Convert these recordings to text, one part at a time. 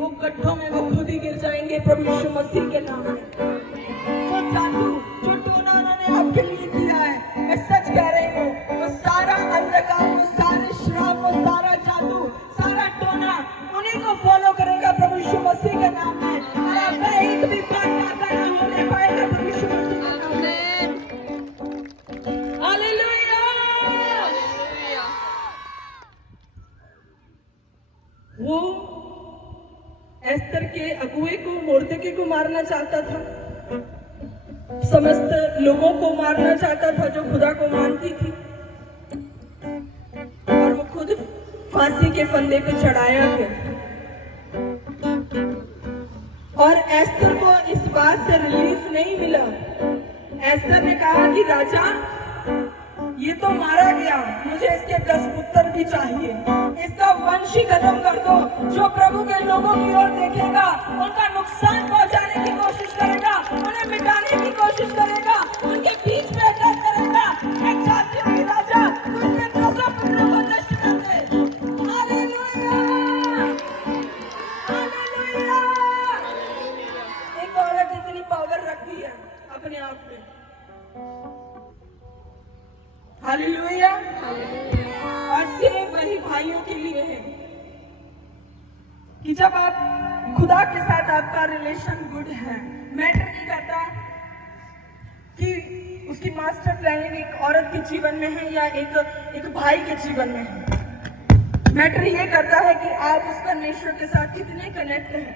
वो गड्ढों में वो खुद ही गिर जाएंगे प्रभु यीशु मसीह के नाम में। वो जादू जो टोना उन्होंने आपके लिए किया है, मैं सच कह रही हूँ, वो सारा अंधकार, वो सारे श्राप, वो सारा जादू, सारा टोना उन्हीं को फॉलो करेगा प्रभु यीशु मसीह के नाम में। और आपका एक भी बात ना होने पाएगा प्रभु यीशु मसीह के नाम में। हालेलुया। वो एस्तर के अगुए को, मोर्देके को मारना चाहता था, समस्त लोगों को मारना चाहता था जो खुदा को मानती थी, और वो खुद फांसी के फंदे पे चढ़ाया गया। और एस्तर को इस बात से रिलीफ नहीं मिला। एस्तर ने कहा कि राजा, ये तो मारा गया, मुझे इसके 10 पुत्र भी चाहिए, इसका वंश ही खत्म कर दो। जो प्रभु के लोगों की ओर देखेगा उनका नुकसान पहुंचाने की कोशिश करेगा, उन्हें मिटाने की कोशिश करेगा, उनके बीच में अटैक करेगा। मैं चाहती हूँ कि राजा तू इसके 10 पुत्रों को नष्ट कर दे। Hallelujah, hallelujah. एक औरत इतनी पावर रखती है अपने आप में। हालेलुया। और सिर्फ वही भाइयों के लिए है कि जब आप खुदा के साथ आपका रिलेशन गुड है, मैटर नहीं करता कि उसकी मास्टर प्लानिंग एक औरत के जीवन में है या एक भाई के जीवन में है। मैटर ये करता है कि आप उस परमेश्वर के साथ कितने कनेक्ट हैं,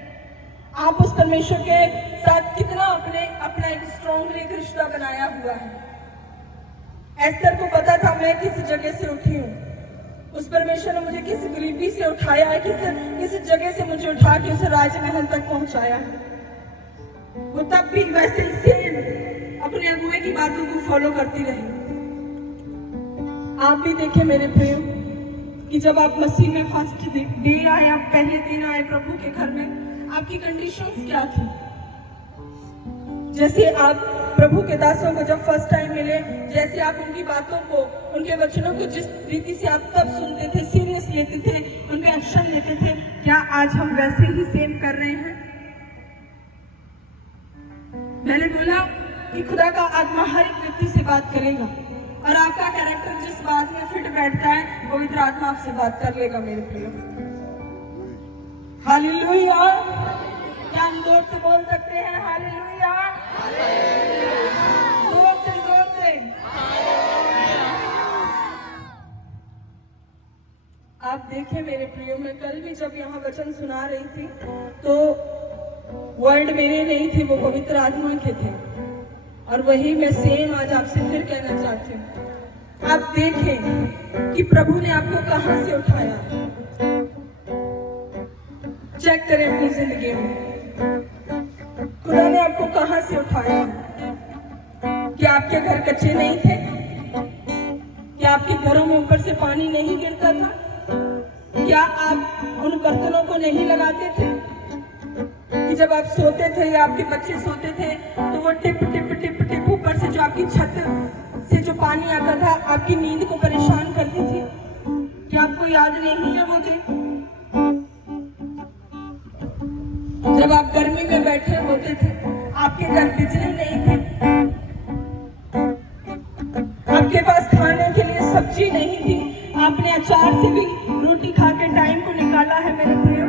आप उस परमेश्वर के साथ कितना अपना एक स्ट्रॉन्ग एक रिश्ता बनाया हुआ है। एस्तर को पता था मैं किस जगह से उठी हूँ, उस परमेश्वर ने मुझे किस गरीबी से उठाया है, किस जगह से मुझे उठा के उसे राजमहल तक पहुंचाया है। वो तब भी वैसे ही सेम अपने अगुए की बातों को फॉलो करती रही। आप भी देखें मेरे प्रिय कि जब आप मसीह में फर्स्ट डे आए, आप पहले दिन आए प्रभु के घर में, आपकी कंडीशंस क्या थी। जैसे आप प्रभु के दासों को जब फर्स्ट टाइम मिले, जैसे आप उनकी बातों को, उनके वचनों को जिस रीति से आप तब सुनते थे, सीरियस लेते थे, उनके एक्शन लेते थे, क्या आज हम वैसे ही सेम कर रहे हैं। मैंने बोला कि खुदा का आत्मा हर एक व्यक्ति से बात करेगा और आपका कैरेक्टर जिस बात में फिट बैठता है पवित्र आत्मा आपसे बात कर लेगा मेरे प्रिय। हालेलुया। क्या हम जोर से बोल सकते हैं हालेलुया? जोर से, जोर से। आप देखें मेरे प्रियो, मैं कल भी जब यहाँ वचन सुना रही थी तो वर्ड मेरे नहीं थे, वो पवित्र आत्मा के थे, और वही मैं सेम आज आपसे फिर कहना चाहती हूँ। आप देखें कि प्रभु ने आपको कहां से उठाया। चेक करें अपनी जिंदगी में खुदा ने आपको कहां से उठाया। क्या आपके घर कच्चे नहीं थे? क्या आपके घरों में ऊपर से पानी नहीं गिरता था? क्या आप उन बर्तनों को नहीं लगाते थे कि जब आप सोते थे या आपके बच्चे सोते थे तो वो टिप टिप टिप टिप ऊपर से जो आपकी छत से जो पानी आता था आपकी नींद को परेशान करती थी? क्या आपको याद नहीं है वो दिन जब आप गर्मी में बैठे होते थे, आपके घर बिजली नहीं थी, आपके पास खाने के लिए सब्जी नहीं थी, आपने अचार से भी रोटी खा के टाइम को निकाला है मेरे प्रियो।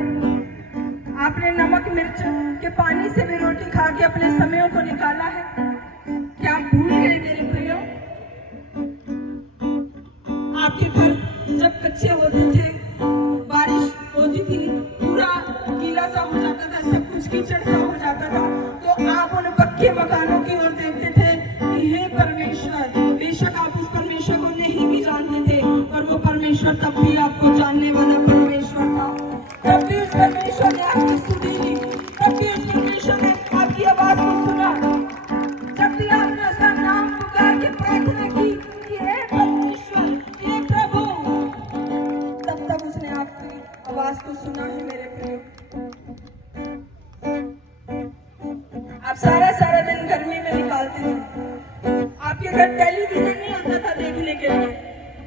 आपने नमक मिर्च के पानी से भी रोटी खा के अपने समयों को निकाला है। क्या आप भूल गए मेरे प्रियो? आपके घर जब कच्चे होते थे, बारिश होती थी, पूरा गीला सा हो जाता था, सब कुछ कीचड़ सा हो जाता था, तो आप उन पक्के मकानों की ओर देखते थे कि हे परमेश्वर, बेशक आप उस परमेश्वर को नहीं भी जानते थे, पर वो परमेश्वर तब भी आपको जानने वाला परमेश्वर था। तब भी उस परमेश्वर ने आपकी सुनी ली, तब भी उस परमेश्वर ने आपकी आवाज को सुना, जब भी आपने उसका नाम पुकार के प्रार्थना की कि हे परमेश्वर, हे प्रभु, तब उसने आपकी आवाज को सुना है मेरे प्रिय। आप सारा दिन गर्मी में निकालते थे, आपके घर टेलीविजन नहीं होता था देखने के लिए,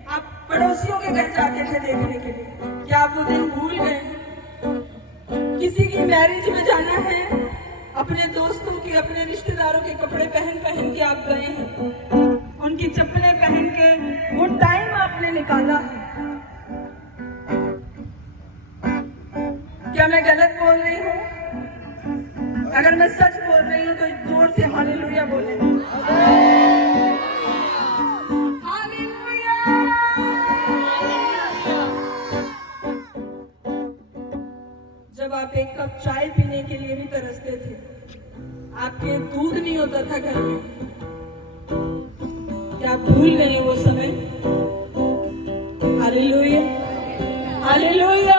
आप पड़ोसियों के घर जाते थे देखने के लिए। क्या आप वो दिन भूल गए? किसी किसी की मैरिज में जाना है, अपने दोस्तों के, अपने रिश्तेदारों के कपड़े पहन पहन के आप गए हैं, उनकी चप्पलें पहन के वो टाइम आपने निकाला है। क्या मैं गलत बोल रही हूँ? अगर मैं सच बोल रही हूँ तो जोर से हालेलुया बोले। जब आप एक कप चाय पीने के लिए भी तरसते थे, आपके दूध नहीं होता था घर में, क्या आप भूल गए वो समय? Hallelujah, hallelujah.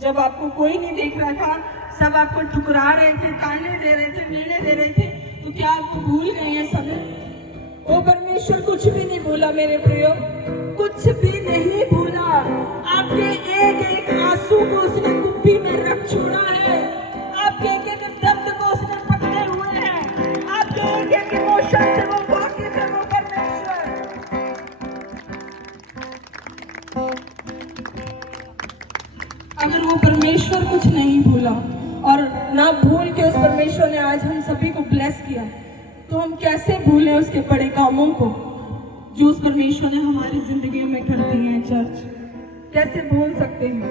जब आपको कोई नहीं देख रहा था, सब आपको ठुकरा रहे थे, ताने दे रहे थे, मिलने दे रहे थे, तो क्या आपको भूल गए ये समय? वो परमेश्वर कुछ भी नहीं भूला मेरे प्रियो, कुछ भी नहीं भूला। आपके एक एक आंसू को उसने कुप्पी में रख छोड़ा है, आपके एक एक दर्द को उसने पकड़े हुए हैं, आपके एक एक इमोशन से वो वाकिफ है वो परमेश्वर। अगर वो परमेश्वर कुछ नहीं भूला और ना भूल के उस परमेश्वर ने आज हम सभी को ब्लेस किया, तो हम कैसे भूलें उसके बड़े कामों को जो उस परमेश्वर ने हमारी जिंदगी में कर दिए हैं। चर्च, कैसे भूल सकते हैं?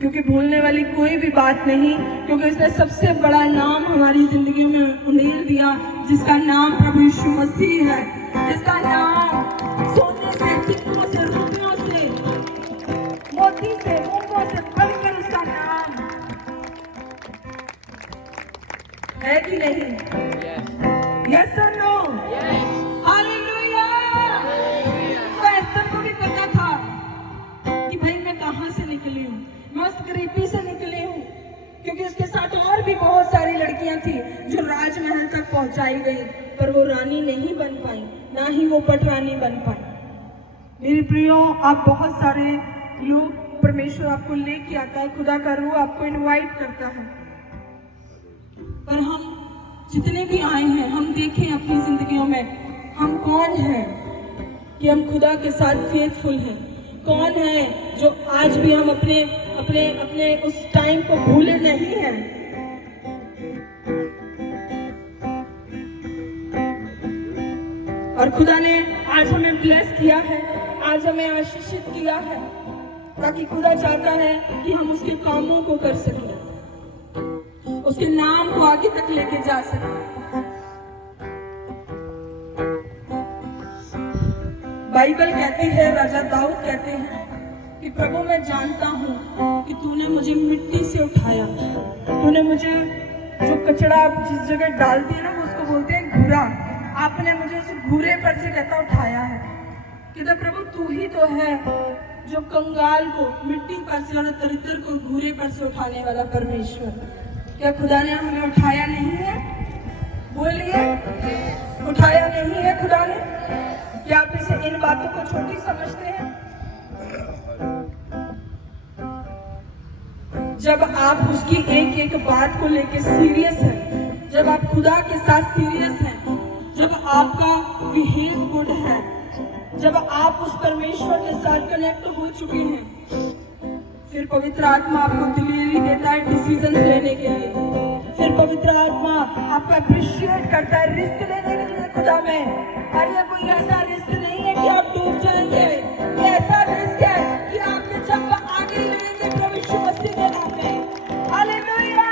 क्योंकि भूलने वाली कोई भी बात नहीं, क्योंकि उसने सबसे बड़ा नाम हमारी जिंदगी में उंडेल दिया, जिसका नाम प्रभु यीशु मसीह है, जिसका नाम सोने से, सिक्कों से, रुपयों से, मोती से, मूंगों से बढ़कर उसका नाम है कि नहीं? यस और नो? हालेलुया। तो एस्तर को भी पता था कि भाई मैं कहां से निकली हूँ, मैं उस गरीबी से निकली हूँ, क्योंकि उसके साथ और भी बहुत सारी लड़कियां थी जो राजमहल तक पहुंचाई गई, पर वो रानी नहीं बन पाई, ना ही वो पटरानी बन पाई। मेरे प्रियो, आप बहुत सारे लोग, परमेश्वर आपको लेके आता है, खुदा का रूह आपको इनवाइट करता है, पर हम जितने भी आए हैं, हम देखें अपनी जिंदगियों में हम कौन हैं कि हम खुदा के साथ फेथफुल हैं। कौन है जो आज भी हम अपने अपने अपने उस टाइम को भूले नहीं हैं। और खुदा ने आज हमें ब्लेस किया है, आज हमें आशीषित किया है, ताकि खुदा चाहता है कि हम उसके कामों को कर सकें, उसके नाम को आगे तक लेके जा सकें। बाइबल कहती है, राजा दाऊद कहते हैं कि प्रभु मैं जानता हूँ कि तूने मुझे मिट्टी से उठाया, तूने मुझे जो कचरा आप जिस जगह डालती है ना, वो उसको बोलते हैं घूरा, आपने मुझे उस घूरे पर से कहता उठाया है। कहता प्रभु तू ही तो है जो कंगाल को मिट्टी पर से और दरिद्र को घूरे पर से उठाने वाला परमेश्वर। क्या खुदा ने हमें उठाया नहीं है? बोलिए, उठाया नहीं है खुदा ने? क्या आप इसे इन बातों को छोटी समझते हैं? जब आप उसकी एक एक बात को लेके सीरियस हैं, जब आप खुदा के साथ सीरियस हैं, जब आपका बिहेव गुड है, जब आप उस परमेश्वर के साथ कनेक्ट हो चुके हैं, फिर पवित्र आत्मा आपको दिलेरी देता है डिसीजन लेने के लिए। फिर पवित्र आत्मा आपको अप्रिशिएट करता है रिस्क लेने के लिए खुदा में। और ये कोई ऐसा रिस्क नहीं है कि आप डूब जाएंगे, ये ऐसा रिस्क है कि आपके जब आगे लेंगे प्रभु यीशु मसीह के नाम में। हालेलुया।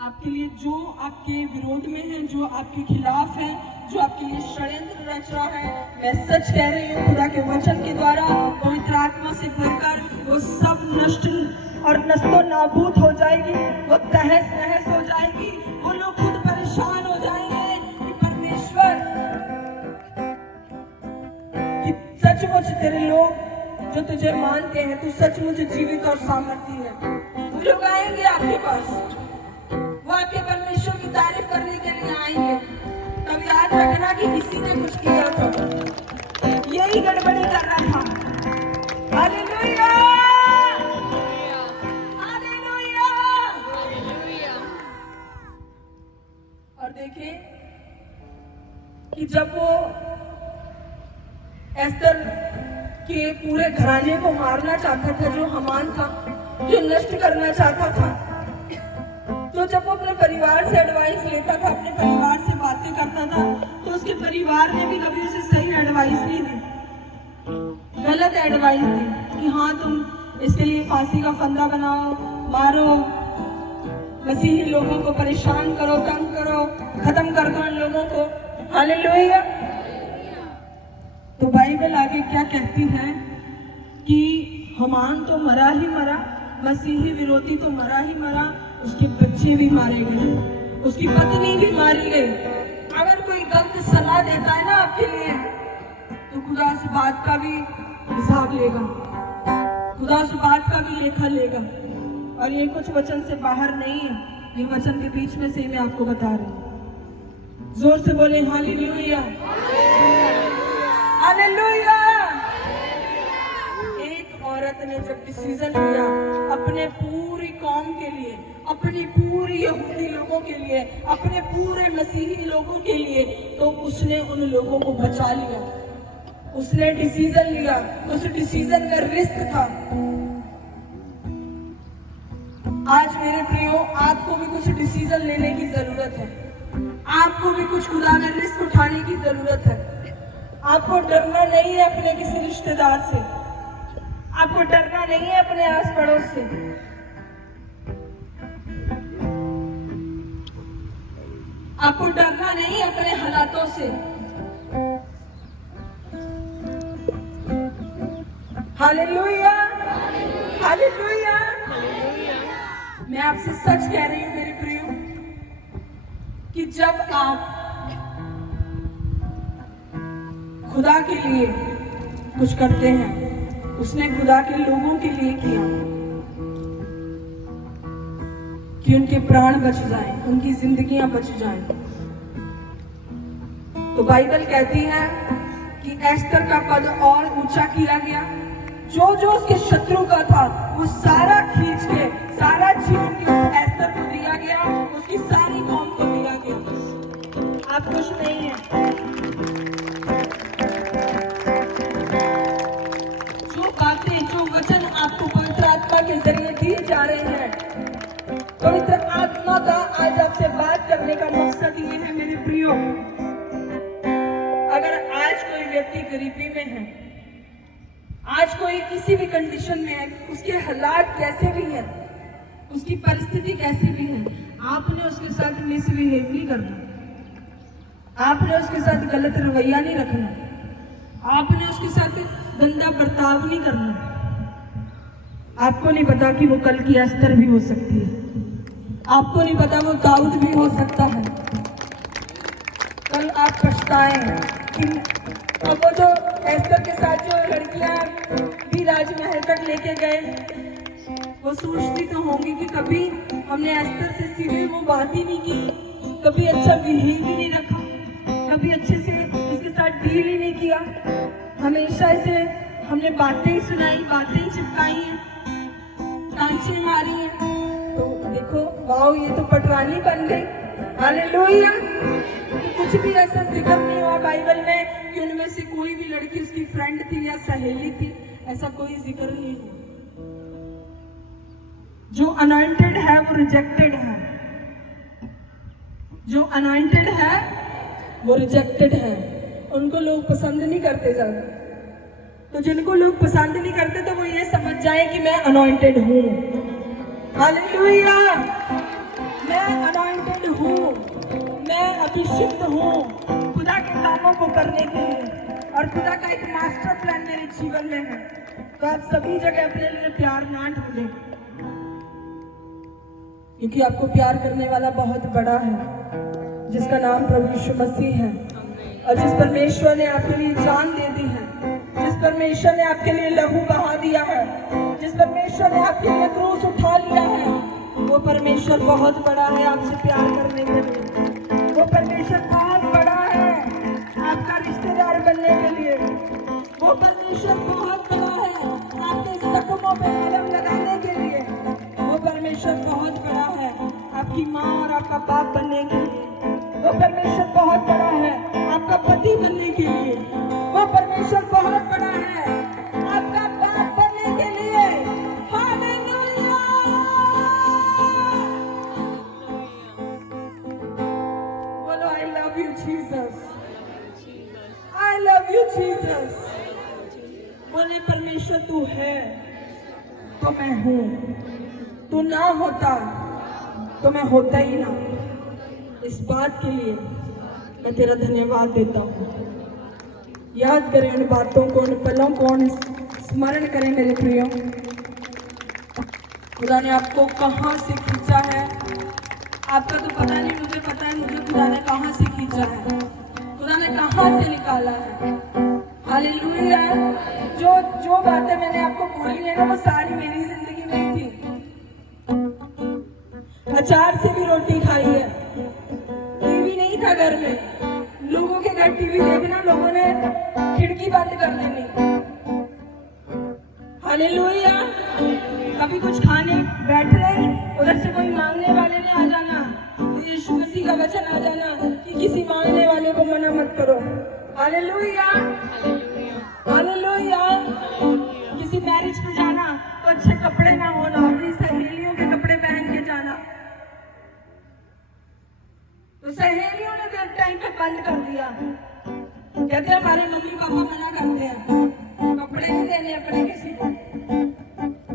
आपके लिए जो आपके विरोध में है, जो आपके खिलाफ है, जो आपके लिए षड्यंत्र रच रहा है, मैं सच कह रही हूँ खुदा के वचन के द्वारा पवित्र आत्मा से भरकर वो सब नष्ट और नस्तो नाबूद हो जाएगी, वो तहस नहस हो जाएगी। वो लोग खुद परेशान हो जाएंगे कि परमेश्वर कि सचमुच तेरे लोग जो तुझे मानते हैं, तू सचमुच जीवित और सामर्थी है। वो लोग आएंगे आपके पास, वो आपके परमेश्वर की तारीफ करने के लिए आएंगे। तब याद रखना कि किसी ने कुछ किया था, यही गड़बड़ी कर रहा था। Hallelujah, hallelujah. और देखिए कि जब वो एस्तर के पूरे घराने को मारना चाहता था, जो हामान था, जो नष्ट करना चाहता था। तो जब वो अपने परिवार से एडवाइस लेता था, अपने परिवार से बातें करता था, तो उसके परिवार ने भी कभी उसे सही एडवाइस नहीं दी, गलत एडवाइस दी कि हाँ तुम इसके लिए फांसी का फंदा बनाओ, मारो, मसीही लोगों को परेशान करो, तंग करो, खत्म कर दो इन लोगों को। हालेलुया। तो बाइबल आगे क्या कहती है कि हामान तो मरा ही मरा, मसीही विरोधी तो मरा ही मरा, उसके बच्चे भी मारे गए, उसकी पत्नी भी मारी गई। अगर कोई गलत सलाह देता है ना आपके लिए, तो खुदा उस बात का भी हिसाब लेगा, खुदा उस बात का भी लेखा लेगा। और ये कुछ वचन से बाहर नहीं है, ये वचन के बीच में से मैं आपको बता रही हूँ। जोर से बोले हालेलुया, हालेलुया। एक औरत ने जब डिसीजन लिया अपने पूरी कौम के लिए, अपनी पूरी यहूदी लोगों के लिए, अपने पूरे मसीही लोगों के लिए, तो उसने उन लोगों को बचा लिया। उसने डिसीजन लिया, उस डिसीजन का रिस्क था। आज मेरे प्रियो, आपको भी कुछ डिसीजन लेने की जरूरत है, आपको भी कुछ खुदा में रिस्क उठाने की जरूरत है। आपको डरना नहीं है अपने किसी रिश्तेदार से, आपको डरना नहीं है अपने आस पड़ोस से, आपको डरना नहीं है अपने हालातों से। Hallelujah, hallelujah. मैं आपसे सच कह रही हूँ मेरे प्रियो, कि जब आप खुदा के लिए कुछ करते हैं, उसने खुदा के लोगों के लिए किया कि उनके प्राण बच जाएं, उनकी जिंदगियां बच जाएं। तो बाइबल कहती है कि एस्तर का पद और ऊंचा किया गया, जो जो उसके शत्रु का था वो सारा खींच के, सारा छीन के उस एस्तर को दिया गया, उसकी सारी कौम को दिया गया। आप खुश नहीं हैं? जो बातें, जो वचन आपको पवित्र आत्मा के जरिए दिए जा रहे हैं, पवित्र आत्मा का आज आपसे बात करने का मकसद ये है मेरे प्रियो। अगर आज कोई व्यक्ति गरीबी में है, आज कोई किसी भी कंडीशन में है, उसके हालात कैसे भी हैं, उसकी परिस्थिति कैसी भी है, आपने उसके साथ मिसबिहेव नहीं करना, आपने उसके साथ गलत रवैया नहीं रखना, आपने उसके साथ गंदा बर्ताव नहीं करना। आपको नहीं पता कि वो कल की एस्तर भी हो सकती है, आपको नहीं पता वो दाऊद भी हो सकता है। कल आप पछताएं कि अब वो जो एस्तर के साथ जो लड़कियां भी राजमहल तक लेके गए, वो सोचती तो होंगी कि कभी हमने एस्तर से सीधे वो बात ही नहीं की, कभी अच्छा बिहेव ही नहीं रखा, कभी अच्छे से इसके साथ डील ही नहीं किया, हमेशा इसे हमने बातें ही सुनाई, बातें ही चिपकाई हैं, टांचे मारी हैं। तो देखो, वाओ, ये तो पटरानी बन गई। हालेलुया। कुछ भी ऐसा जिक्र नहीं हुआ बाइबल में कि उनमें से कोई भी लड़की उसकी फ्रेंड थी या सहेली थी, ऐसा कोई जिक्र नहीं हुआ। जो अनॉइंटेड है वो रिजेक्टेड है, जो अनॉइंटेड है वो रिजेक्टेड है। उनको लोग पसंद नहीं करते ज्यादा। तो जिनको लोग पसंद नहीं करते तो वो ये समझ जाए कि मैं अनॉइंटेड हूँ। हालेलुया। मैं अनॉइंटेड हूँ, मैं अभिषिक्त हूँ खुदा के कामों को करने के लिए, और खुदा का एक मास्टर प्लान मेरे जीवन में है। तो आप सभी जगह अपने लिए प्यार ना ढूंढें, क्योंकि आपको प्यार करने वाला बहुत बड़ा है, जिसका नाम प्रभु यीशु मसीह है, और जिस परमेश्वर ने आपके लिए जान दे दी है, जिस परमेश्वर ने आपके लिए लहू बहा दिया है, जिस परमेश्वर ने आपके लिए क्रूस उठा लिया है, वो परमेश्वर बहुत बड़ा है आपसे प्यार करने के लिए। वो परमेश्वर बहुत बड़ा है आपका रिश्तेदार बनने के लिए। वो परमेश्वर बहुत बड़ा है आपके जख्मों पे मलहम लगाने के लिए। वो परमेश्वर बहुत बड़ा है आपकी माँ और आपका बाप बनने के लिए। वो परमेश्वर बहुत बड़ा है आपका पति बनने के लिए। वो परमेश्वर बहुत यू जीसस। बोले परमेश्वर तू है तो मैं हूं, तू ना होता तो मैं होता ही ना। इस बात के लिए मैं तेरा धन्यवाद देता हूँ। याद करें उन बातों को, उन पलों को, स्मरण करें मेरे प्रियो। खुदा ने आपको कहाँ से खींचा है आपका तो पता नहीं, मुझे पता है मुझे खुदा ने कहाँ से खींचा है, खुदा ने कहाँ से निकाला है। हालेलुया। जो बातें मैंने आपको बोली है ना वो सारी मेरी जिंदगी में थी। अचार से भी रोटी खाई है, टीवी नहीं था घर में, लोगों के घर टीवी देखना, लोगों ने खिड़की बंद कर देनी। हालेलुया। कभी कुछ खाने बैठ रहे, उधर से कोई मांगने वाले ने आ जाना, तो यीशु मसीह का वचन आ जाना कि किसी मांगने वाले को मना मत करो। Hallelujah, hallelujah. किसी मैरिज पे जाना तो अच्छे कपड़े ना होना, अपनी सहेलियों के कपड़े पहन के जाना, तो सहेलियों ने तो टाइम पे बंद कर दिया। कहते हमारे मम्मी पापा मना करते हैं, कपड़े नहीं देने अपने किसी को,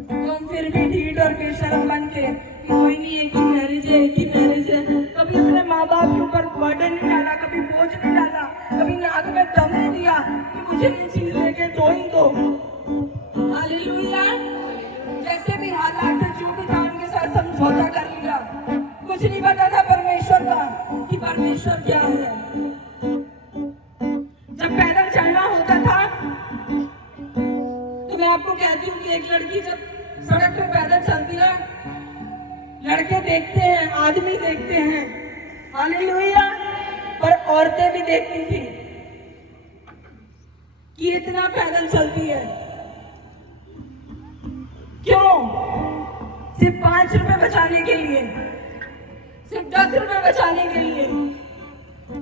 तो हम फिर भी ढीठ और बेशर्म बन के कोई नहीं, एक ही मैरिज है, एक ही मैरिज है। कभी अपने माँ बाप के ऊपर बर्डन नहीं डाला, कभी बोझ नहीं डाला, कभी नाक में दम नहीं दिया कि मुझे ये चीज लेके दो ही दो। हालेलुया। जैसे भी हालात है, जो भी था उनके साथ समझौता कर लिया। कुछ नहीं पता था परमेश्वर का कि परमेश्वर क्या है। जब पैदल चलना होता था तो मैं आपको कहती हूँ कि एक लड़की जब सड़क पे पैदल चलती है, लड़के देखते हैं, आदमी देखते हैं, हालेलुया, पर औरतें भी देखती थी कि इतना पैदल चलती है। क्यों? सिर्फ 5 रुपए बचाने के लिए, सिर्फ 10 रुपए बचाने के लिए।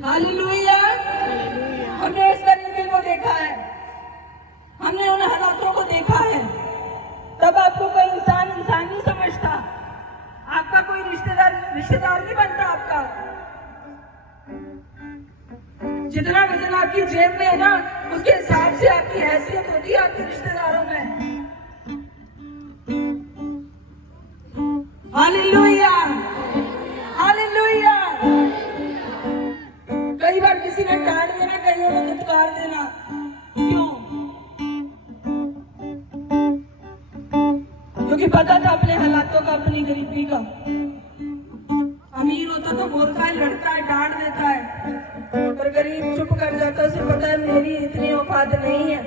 हालेलुया। हमने इस तरीके को देखा है, हमने उन हालातों को देखा है। तब आपको कोई इंसान नहीं समझता, आपका कोई रिश्तेदार नहीं बनता आपका। जितना वजन आपकी जेब में है ना, उसके हिसाब से आपकी हैसियत होती है आपके रिश्तेदारों में। Hallelujah, hallelujah. कई बार किसी ने डांट देना, कईयों ने धुतकार देना। क्यों? क्योंकि पता था अपने हालातों का, अपनी गरीबी का। अमीर होता तो बोलता है, लड़ता है, डांट देता है, पर गरीब चुप कर जाता है, उसे पता है मेरी इतनी औकात नहीं है।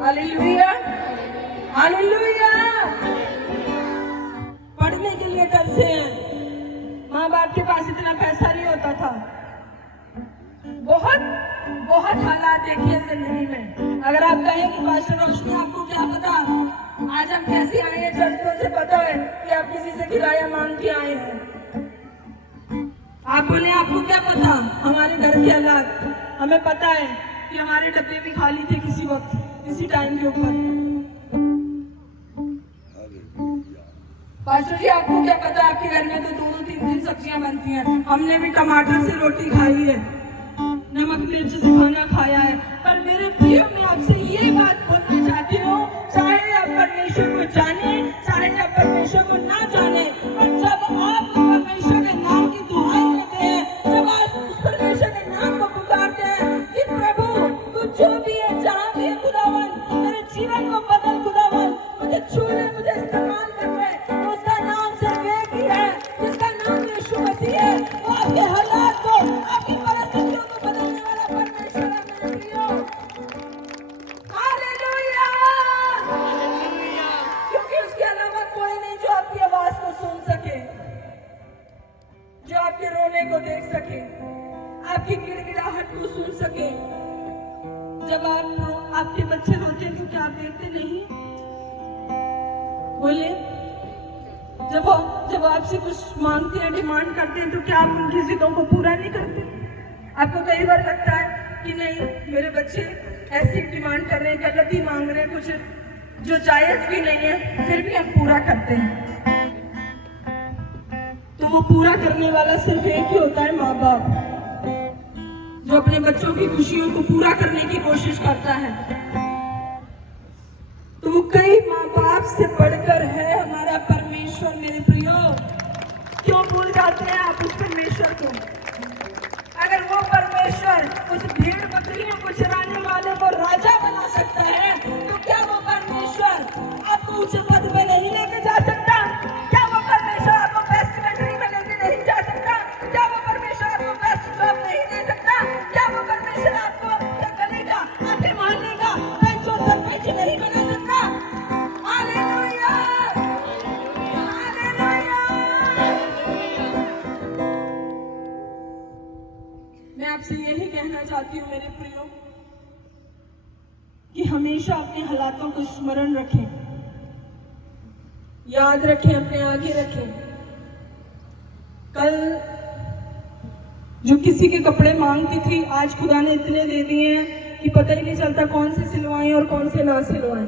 Hallelujah, hallelujah. पढ़ने के लिए तरसे हैं, माँ बाप के पास इतना पैसा नहीं होता था। बहुत बहुत हालात देखिए जिंदगी में। अगर आप कहें कि पास्टर रोशनी आपको क्या पता आज हम कैसे आए हैं चर्च में, से पता है कि आप किसी से किराया मांग के आए हैं। आप बोले आपको क्या पता हमारे घर के हालात, हमें पता है कि हमारे डब्बे भी खाली थे किसी वक्त, किसी टाइम के ऊपर। पास्टर जी आपको क्या पता आपके घर में तो 2-3 सब्जियां बनती हैं, हमने भी टमाटर से रोटी खाई है, नमक मिर्च से खाना खाया है। पर मेरे प्रिय, मैं आपसे ये बात बोलना चाहती हूँ, चाहे आप परमेश्वर को जाने, चाहे आप परमेश्वर को ना जाने, और जब आप परमेश्वर के नाम की दुहाई देते हैं, जब आप उस परमेश्वर के नाम को पुकारते हैं कि प्रभु तू जो भी है, जहाँ भी है खुदावन, मेरे जीवन को बदल खुदावन, मुझे छू ले, मुझे इस्तेमाल कर ले, तो उसका नाम सिर्फ एक ही है, जिसका नाम यीशु मसीह है। वो आपके हालात को, आपकी परिस्थितियों को बदलने वाला परमेश्वर है मेरे प्रियो। हालेलुया। क्योंकि उसके अलावा कोई नहीं जो आपकी आवाज को सुन सके, जो आपके रोने को देख सके, आपकी गिड़गिड़ाहट को सुन सके। जब आपके बच्चे रोते हैं तो क्या आप देखते नहीं? बोले, जब आपसे कुछ मांगते हैं, डिमांड करते हैं, तो क्या आप उनकी जिद्दों को पूरा नहीं करते? आपको कई बार लगता है कि नहीं मेरे बच्चे ऐसी डिमांड कर रहे हैं, गलत ही मांग रहे हैं, कुछ जो जायज भी नहीं है, फिर भी हम पूरा करते हैं। तो वो पूरा करने वाला सिर्फ एक ही होता है, माँ बाप। जो अपने बच्चों की खुशियों को पूरा करने की कोशिश करता है, तो वो कई माँ बाप से बढ़कर है हमारा परमेश्वर। मेरे प्रियो, क्यों भूल जाते हैं आप उस परमेश्वर को? अगर वो परमेश्वर उस भेड़ बकरियों को चराने वाले को राजा बना सकता है, तो क्या वो परमेश्वर आपको उच्च पद पे नहीं लेके जा सकता? क्या वो परमेश्वर आपको बेस्ट कंट्री में लेके नहीं जा सकता? क्या वो परमेश्वर आपको बेस्ट जॉब नहीं दे सकता? क्या वो परमेश्वर आपको गले का, आपके मोहल्ले का पंचो सरपंच नहीं बना सकता? Hallelujah, hallelujah. मैं आपसे यही कहना चाहती हूँ मेरे प्रियो, कि हमेशा अपने हालातों को स्मरण रखें, याद रखें, अपने आगे रखें। कल जो किसी के कपड़े मांगती थी, आज खुदा ने इतने दे दिए हैं कि पता ही नहीं चलता कौन से सिलवाएं और कौन से ना सिलवाएं।